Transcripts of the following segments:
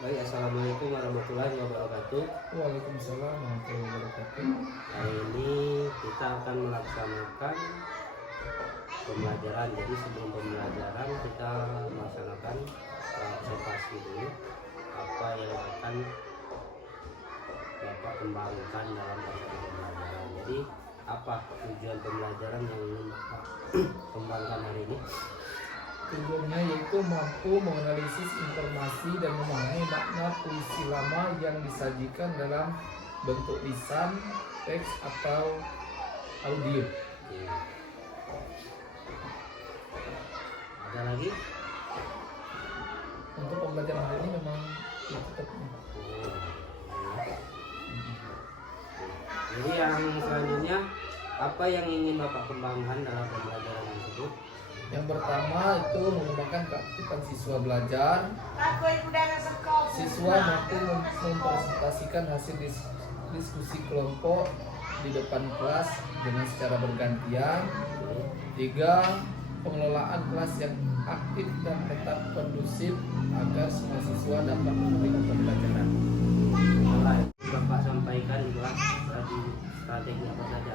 Baik, assalamualaikum warahmatullahi wabarakatuh. Waalaikumsalam warahmatullahi wabarakatuh. Hari ini kita akan melaksanakan pembelajaran. Jadi sebelum pembelajaran kita melaksanakan observasi dulu apa yang akan Bapak kembangkan dalam pembelajaran. Jadi apa tujuan pembelajaran yang ingin Bapak kembangkan hari ini? Tujuannya yaitu mampu menganalisis informasi dan memahami makna puisi lama yang disajikan dalam bentuk lisan, teks, atau audio. Ada lagi? Untuk pembelajaran hari ini memang itu topiknya. Jadi yang selanjutnya apa yang ingin Bapak kembangkan dalam pembelajaran tersebut? Yang pertama itu mengembangkan keaktifan siswa belajar. Siswa mampu mempresentasikan hasil diskusi kelompok di depan kelas dengan secara bergantian. 3. Pengelolaan kelas yang aktif dan tetap kondusif agar semua siswa dapat menerima pembelajaran. Bapak sampaikan di kelas strategi apa saja?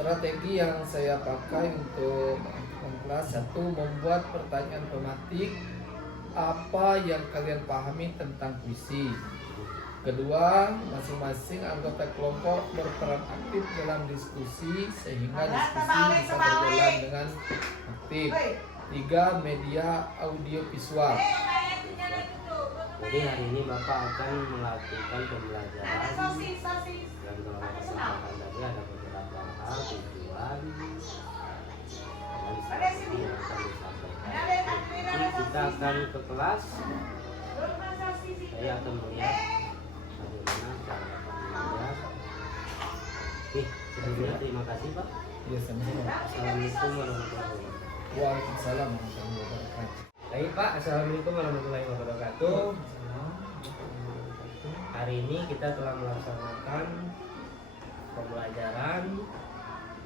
Strategi yang saya pakai untuk kelas 1, membuat pertanyaan tematik apa yang kalian pahami tentang puisi. Kedua, masing-masing anggota kelompok berperan aktif dalam diskusi sehingga diskusi bisa berjalan dengan aktif. 3. Media audio visual. Jadi hari ini Bapak akan melakukan pembelajaran dan kalau Bapak sampaikan tadi ada beberapa hal tujuan dan strategi yang akan disampaikan. Jadi kita akan ke kelas. Saya akan melihat bagaimana cara Bapak mengajar. Oke, sebelumnya terima kasih Pak. Ya, sama-sama. Assalamualaikum warahmatullahi wabarakatuh. Waalaikumsalam warahmatullahi wabarakatuh. Baik Pak, assalamualaikum warahmatullahi wabarakatuh. Hari ini kita telah melaksanakan pembelajaran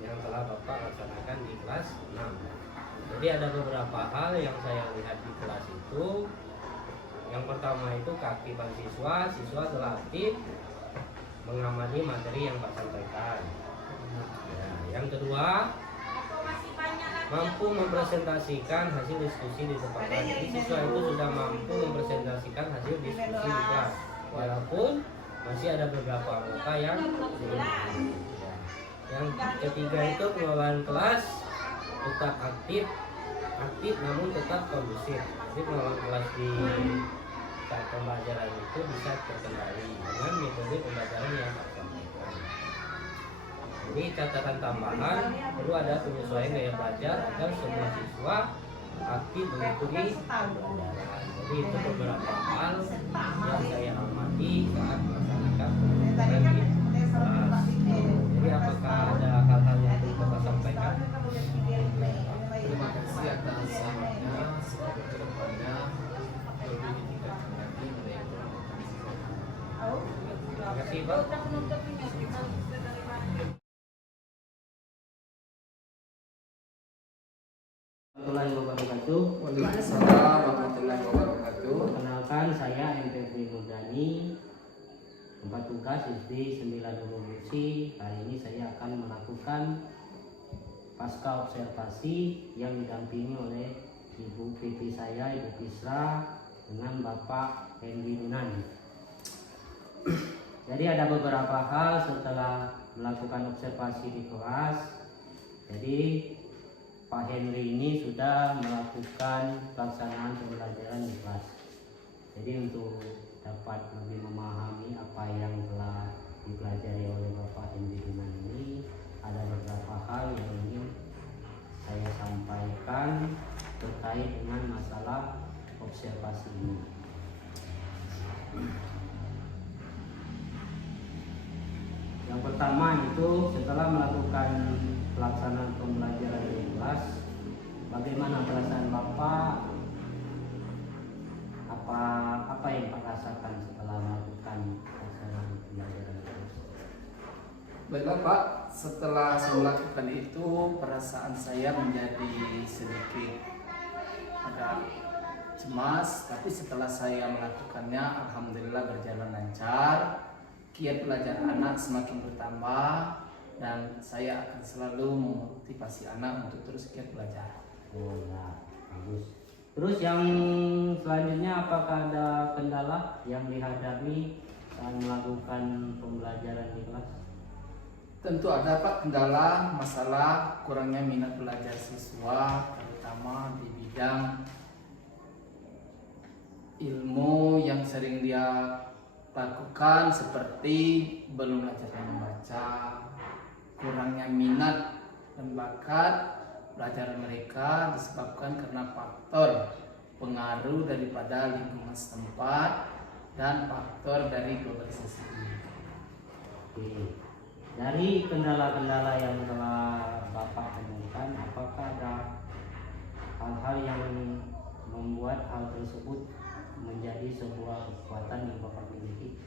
yang telah Bapak laksanakan di kelas 6. Jadi ada beberapa hal yang saya lihat di kelas itu. Yang pertama itu keaktifan siswa. Siswa telah aktif mengamati materi yang Pak sampaikan. Nah, yang kedua, mampu mempresentasikan hasil diskusi di depan kelas. Jadi siswa itu sudah mampu mempresentasikan hasil diskusi di kelas, walaupun masih ada beberapa anggota yang belum. Yang ketiga itu pengelolaan kelas tetap aktif namun tetap kondusif. Jadi pengelolaan kelas di saat pembelajaran itu bisa terkendali dengan metode pembelajaran yang Pak sampaikan. Jadi catatan tambahan perlu ada penyesuaian gaya belajar agar semua siswa aktif mengikuti pembelajaran. Jadi itu beberapa hal yang saya amati saat melaksanakan pembelajaran di kelas. Jadi apakah ada hal-hal yang perlu Bapak sampaikan? Terima kasih atas sarannya. Semoga kedepannya lebih ditingkatkan lagi oleh Terima kasih Pak. Warahmatullahi wabarakatuh. Waalaikumsalam warahmatullahi wabarakatuh. Perkenalkan, saya MP Murdani, tempat tugas SD 9 Musi. Hari ini saya akan melakukan pasca observasi yang didampingi oleh Ibu PT saya, Ibu Tisra, dengan Bapak Hendy Yunan. Jadi ada beberapa hal setelah melakukan observasi di kelas. Jadi Pak Henry ini sudah melakukan pelaksanaan pembelajaran di kelas. Jadi untuk dapat lebih memahami apa yang telah dipelajari oleh Bapak Henry Yunan ini, ada beberapa hal yang ingin saya sampaikan terkait dengan masalah observasi ini. Yang pertama itu setelah melakukan pelaksanaan pembelajaran di kelas, bagaimana perasaan Bapak? Apa yang Pak rasakan setelah melakukan pelaksanaan pembelajaran di kelas? Baiklah Pak, setelah saya melakukan itu perasaan saya menjadi sedikit agak cemas, tapi setelah saya melakukannya alhamdulillah berjalan lancar. Kiat belajar anak semakin bertambah dan saya akan selalu memotivasi anak untuk terus giat belajar. Oh ya, bagus. Terus yang selanjutnya, apakah ada kendala yang dihadapi saat melakukan pembelajaran di kelas? Tentu ada Pak kendala, masalah kurangnya minat belajar siswa, terutama di bidang ilmu yang sering dia lakukan seperti belum belajar membaca, kurangnya minat dan bakat belajar mereka disebabkan karena faktor pengaruh daripada lingkungan setempat dan faktor dari globalisasi. Oke. Dari kendala-kendala yang telah Bapak temukan, apakah ada hal-hal yang membuat hal tersebut menjadi sebuah kekuatan yang Bapak miliki?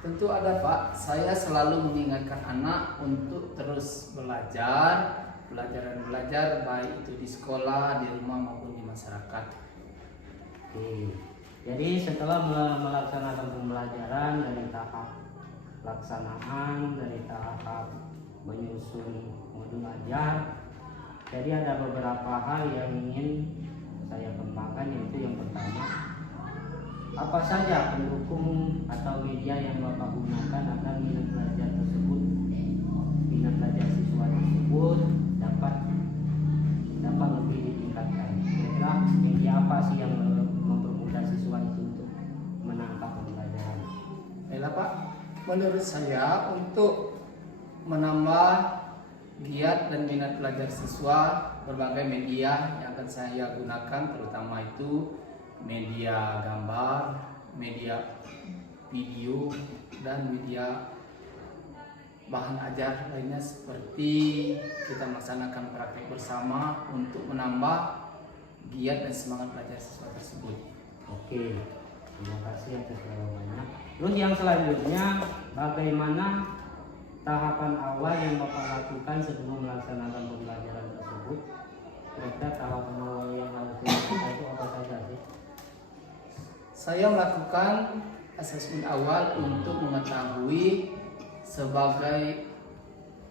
Tentu ada Pak, saya selalu mengingatkan anak untuk terus belajar dan belajar baik itu di sekolah, di rumah maupun di masyarakat. Oke. Jadi setelah melaksanakan pembelajaran dari tahap pelaksanaan, dari tahap menyusun modul ajar, jadi ada beberapa hal yang ingin saya kembangkan, yaitu yang pertama, apa saja pendukung atau media yang Bapak gunakan agar minat belajar siswa tersebut dapat lebih ditingkatkan? Kira-kira media apa sih yang mempermudah siswa itu untuk menangkap pembelajaran? Baiklah Pak, menurut saya untuk menambah giat dan minat belajar siswa, berbagai media yang akan saya gunakan, terutama itu media gambar, media video, dan media bahan ajar lainnya seperti kita melaksanakan praktek bersama untuk menambah giat dan semangat belajar siswa tersebut. Oke, terima kasih atas jawabannya. Terus yang selanjutnya, bagaimana tahapan awal yang Bapak lakukan sebelum melaksanakan pembelajaran tersebut? Kira-kira tahapan awal yang harus dilakukan itu apa saja sih? Saya melakukan asesmen awal untuk mengetahui sebagai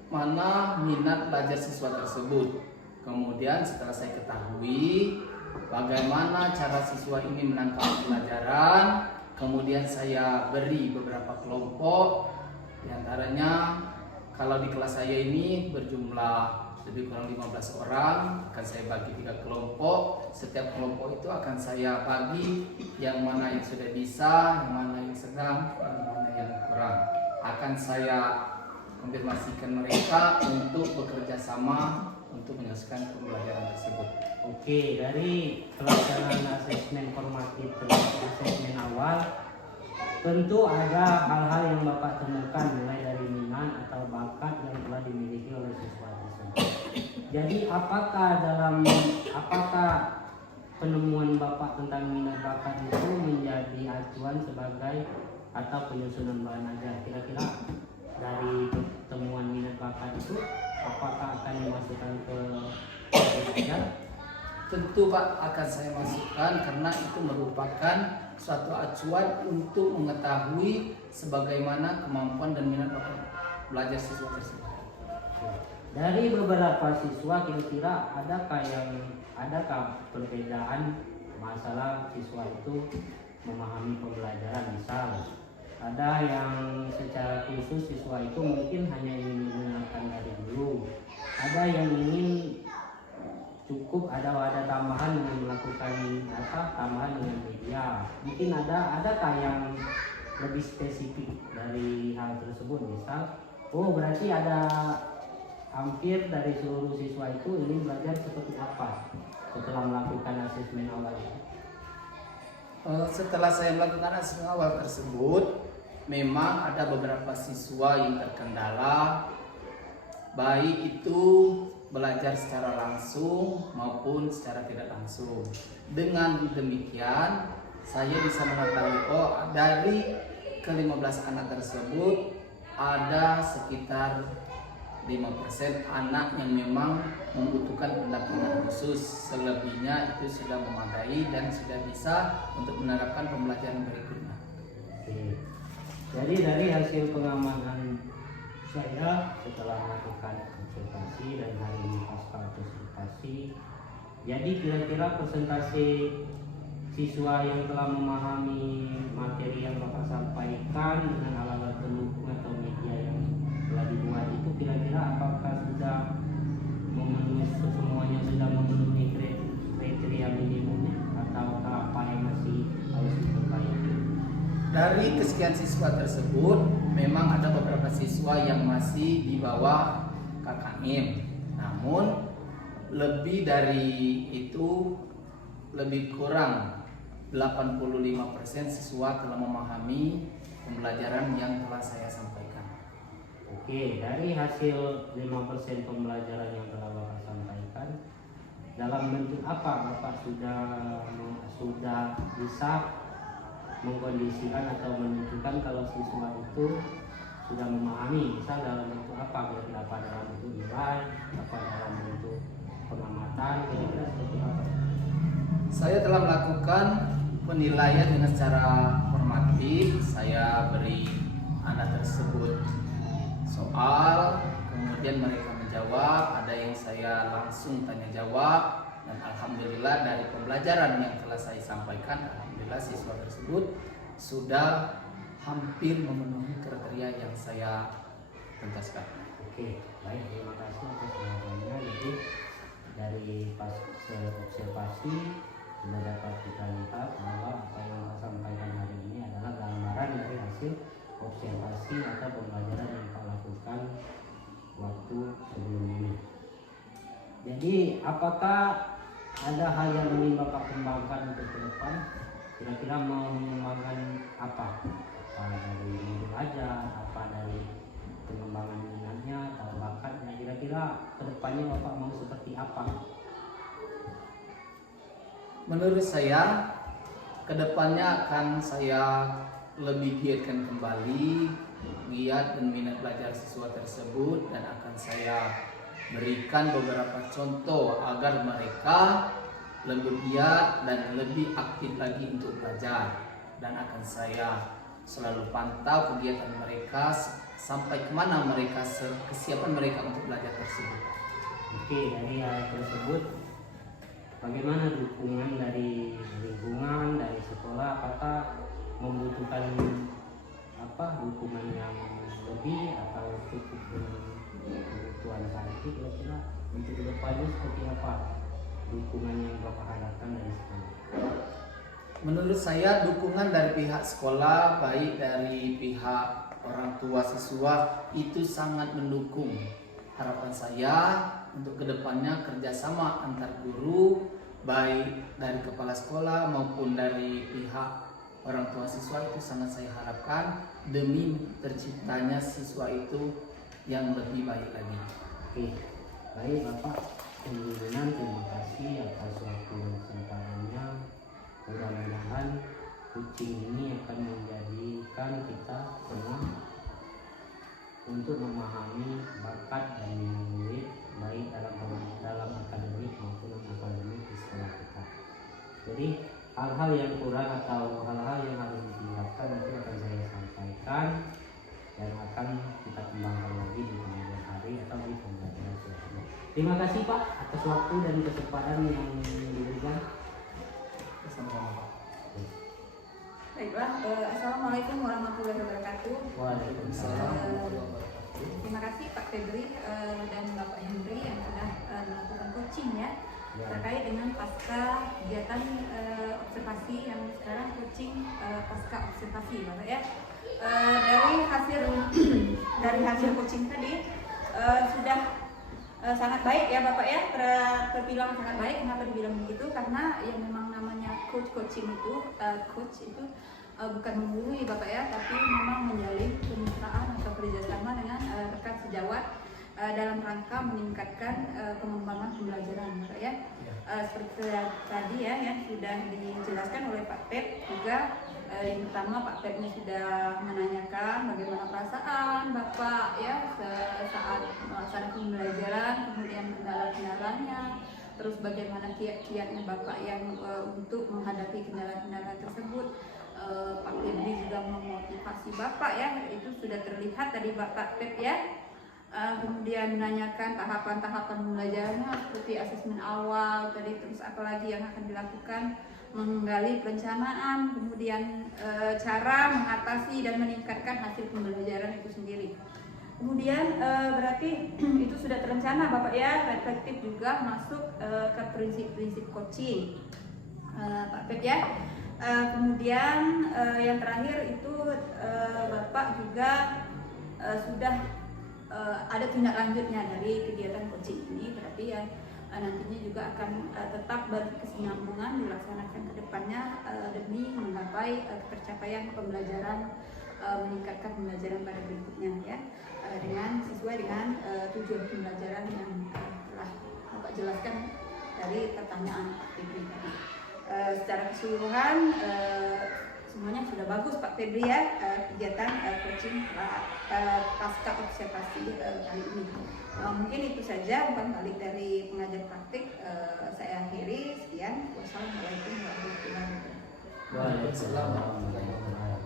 mana minat belajar siswa tersebut. Kemudian setelah saya ketahui bagaimana cara siswa ini menangkap pelajaran, kemudian saya beri beberapa kelompok. Di antaranya kalau di kelas saya ini berjumlah lebih kurang 15 orang, akan saya bagi 3 kelompok. Setiap kelompok itu akan saya bagi yang mana yang sudah bisa, yang mana yang sedang, dan mana yang kurang. Akan saya konfirmasikan mereka untuk bekerja sama untuk menyelesaikan pembelajaran tersebut. Oke, dari pelaksanaan asesmen formatif asesmen awal, tentu ada hal-hal yang Bapak temukan, mulai dari minat atau bakat yang telah dimiliki oleh siswa tersebut. Jadi apakah penemuan Bapak tentang minat bakat itu menjadi acuan sebagai atau penyusunan bahan ajar? Kira-kira dari temuan minat bakat itu apakah akan dimasukkan ke bahan ajar? Tentu Pak, akan saya masukkan karena itu merupakan suatu acuan untuk mengetahui sebagaimana kemampuan dan minat bakat belajar siswa tersebut. Dari beberapa siswa, kira-kira adakah perbedaan masalah siswa itu memahami pembelajaran? Misal ada yang secara khusus siswa itu mungkin hanya ingin menggunakan dari dulu, ada yang ingin cukup ada tambahan dengan melakukan tambahan dengan media. Mungkin adakah yang lebih spesifik dari hal tersebut? Misal, berarti ada hampir dari seluruh siswa itu ingin belajar seperti apa setelah melakukan asesmen awal itu? Setelah saya melakukan asesmen awal tersebut, memang ada beberapa siswa yang terkendala, baik itu belajar secara langsung maupun secara tidak langsung. Dengan demikian, saya bisa mengetahui dari ke-15 anak tersebut ada sekitar 5% anak yang memang membutuhkan pendampingan khusus. Selebihnya itu sudah memadai dan sudah bisa untuk menerapkan pembelajaran berikutnya. Oke. Jadi dari hasil pengamanan saya setelah melakukan observasi dan hari ini pasca observasi, jadi kira-kira persentase siswa yang telah memahami materi yang Bapak sampaikan dengan alat-alat pendukung atau media yang telah dibuat itu kira-kira apakah sudah memenuhi, semuanya sudah memenuhi kriteria minimumnya atau apa yang masih harus diperbaiki? Dari kesekian siswa tersebut, memang ada beberapa siswa yang masih di bawah KKM. Namun lebih dari itu, lebih kurang 85% siswa telah memahami pembelajaran yang telah saya sampaikan. Oke, dari hasil 5% pembelajaran yang telah Bapak sampaikan, dalam bentuk apa Bapak sudah bisa mengkondisikan atau menunjukkan kalau siswa itu sudah memahami? Misal dalam bentuk apa? Kira-kira apa dalam bentuk nilai, apa dalam bentuk pengamatan, kira-kira seperti apa? Saya telah melakukan penilaian dengan secara formatif. Saya beri anak tersebut soal, kemudian mereka menjawab. Ada yang saya langsung tanya jawab, dan alhamdulillah dari pembelajaran yang telah saya sampaikan, alhamdulillah siswa tersebut sudah hampir memenuhi kriteria yang saya tentaskan. Oke, baik, terima kasih atas jawabannya. Jadi dari pas observasi sudah dapat kita lihat bahwa apa yang Bapak sampaikan hari ini adalah gambaran dari hasil observasi atau pembelajaran yang Bapak lakukan waktu sebelum ini. Jadi apakah ada hal yang ingin Bapak kembangkan untuk ke depan? Kira-kira mau mengembangkan apa? Apa dari modul aja, apa dari pengembangan minatnya atau bakatnya? Kira-kira ke depannya Bapak mau seperti apa? Menurut saya, kedepannya akan saya lebih giatkan kembali giat dan minat belajar siswa tersebut, dan akan saya berikan beberapa contoh agar mereka lebih giat dan lebih aktif lagi untuk belajar. Dan akan saya selalu pantau kegiatan mereka sampai kemana mereka, kesiapan mereka untuk belajar tersebut. Oke, dari hal tersebut bagaimana dukungan dari lingkungan, dari sekolah? Apakah membutuhkan dukungan yang lebih atau cukup dengan kebutuhan saat ini? Kira-kira untuk kedepannya seperti apa dukungan yang Bapak harapkan dari sekolah? Menurut saya dukungan dari pihak sekolah, baik dari pihak orang tua siswa, itu sangat mendukung. Harapan saya untuk kedepannya kerjasama antar guru, baik dari kepala sekolah maupun dari pihak orang tua siswa, itu sangat saya harapkan demi terciptanya siswa itu yang lebih baik lagi. Oke, baik Bapak, terima kasih atas waktu dan kesempatannya. Mudah-mudahan kucing ini akan menjadikan kita semua untuk memahami bakat dan murid baik dalam akademik maupun non akademik di sekolah kita. Jadi hal-hal yang kurang atau hal-hal yang harus ditingkatkan nanti akan saya sampaikan dan akan kita kembangkan lagi di kemudian hari atau di pembelajaran selanjutnya. Terima kasih Pak atas waktu dan kesempatan yang diberikan. Sama-sama. Baiklah, Assalamualaikum warahmatullahi wabarakatuh. Waalaikumsalam. Terima kasih Pak Febri dan Bapak Hendri yang sudah melakukan coaching ya terkait dengan pasca kegiatan observasi yang sekarang coaching pasca observasi Bapak ya. Dari hasil coaching tadi sudah sangat baik ya Bapak ya, terbilang sangat baik. Kenapa dibilang begitu? Karena yang memang namanya coaching itu bukan menggurui Bapak ya, tapi memang menjalin kemitraan atau kerjasama dengan rekan sejawat dalam rangka meningkatkan pengembangan pembelajaran Bapak ya. Seperti tadi ya yang sudah dijelaskan oleh Pak Pep juga yang pertama Pak Pepnya sudah menanyakan bagaimana perasaan Bapak ya saat melaksanakan pembelajaran, kemudian kendala-kendalanya, terus bagaimana kiat-kiatnya Bapak yang untuk menghadapi kendala-kendala tersebut. Pak Febri juga memotivasi Bapak ya, itu sudah terlihat dari Bapak Pep ya. Kemudian menanyakan tahapan-tahapan pembelajarannya seperti asesmen awal tadi, terus apalagi yang akan dilakukan, menggali perencanaan, kemudian cara mengatasi dan meningkatkan hasil pembelajaran itu sendiri. Kemudian berarti itu sudah terencana Bapak ya, reflektif juga masuk ke prinsip-prinsip coaching Pak Pep ya. Kemudian yang terakhir itu Bapak juga sudah ada tindak lanjutnya dari kegiatan coaching ini, berarti ya nantinya juga akan tetap berkesinambungan dilaksanakan ke depannya demi menggapai tercapaian pembelajaran, meningkatkan pembelajaran pada berikutnya ya, dengan sesuai dengan tujuan pembelajaran yang telah Bapak jelaskan dari pertanyaan Pak Febri tadi. Secara keseluruhan semuanya sudah bagus Pak Febri ya, kegiatan coaching pasca observasi kali ini. Mungkin itu saja umpan balik dari pengajar praktik. Saya akhiri, sekian. Wassalamualaikum warahmatullahi wabarakatuh. Waalaikumsalam warahmatullahi wabarakatuh.